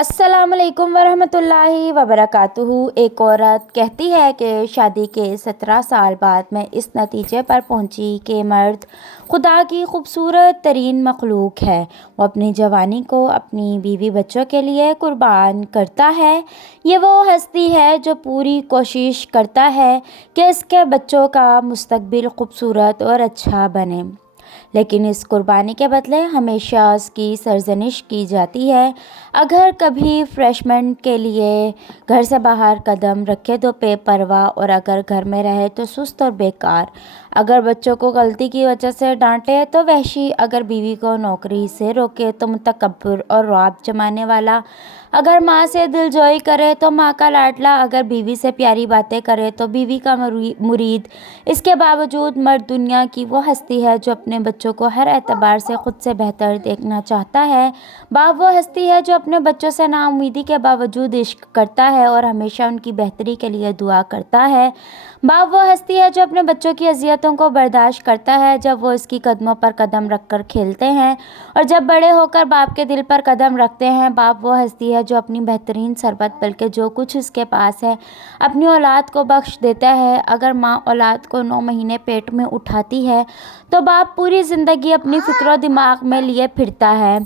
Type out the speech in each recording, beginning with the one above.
अस्सलाम वालेकुम वरहमतुल्लाहि वबरकातुहू। एक औरत कहती है कि शादी के 17 साल बाद मैं इस नतीजे पर पहुंची कि मर्द खुदा की खूबसूरत तरीन मखलूक है। वो अपनी जवानी को अपनी बीवी बच्चों के लिए कुर्बान करता है। ये वो हस्ती है जो पूरी कोशिश करता है कि इसके बच्चों का मुस्तकबिल खूबसूरत और अच्छा बने, लेकिन इस कुर्बानी के बदले हमेशा उसकी सरजनिश की जाती है। अगर कभी फ्रेशमेंट के लिए घर से बाहर कदम रखे तो बेपरवाह, और अगर घर में रहे तो सुस्त और बेकार। अगर बच्चों को गलती की वजह से डांटे तो वहशी, अगर बीवी को नौकरी से रोके तो मुतकब्बिर और रौब जमाने वाला। अगर माँ से दिलजोई करे तो माँ का लाडला, अगर बीवी से प्यारी बातें करे तो बीवी का मुरीद। इसके बावजूद मर्द दुनिया की वो हस्ती है जो अपने बच्चों को हर एतबार से खुद से बेहतर देखना चाहता है। बाप वो हस्ती है जो अपने बच्चों से नाउम्मीदी के बावजूद इश्क करता है और हमेशा उनकी बेहतरी के लिए दुआ करता है। बाप वो हस्ती है जो अपने बच्चों की अजियतों को बर्दाश्त करता है जब वो इसकी कदमों पर कदम रखकर खेलते हैं और जब बड़े होकर बाप के दिल पर कदम रखते हैं। बाप वो हस्ती है जो अपनी बेहतरीन सरबत, बल्कि जो कुछ उसके पास है, अपनी औलाद को बख्श देता है। अगर माँ औलाद को 9 महीने पेट में उठाती है तो बाप पूरी ज़िंदगी अपनी फ़िक्र दिमाग में लिए फिरता है।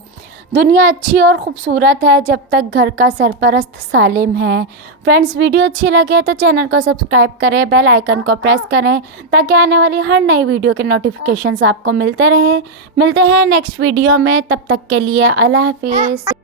दुनिया अच्छी और ख़ूबसूरत है जब तक घर का सरपरस्त सालिम है। फ्रेंड्स, वीडियो अच्छी लगे तो चैनल को सब्सक्राइब करें, बेल आइकन को प्रेस करें ताकि आने वाली हर नई वीडियो के नोटिफिकेशंस आपको मिलते हैं नेक्स्ट वीडियो में। तब तक के लिए अल्लाह हाफिज़।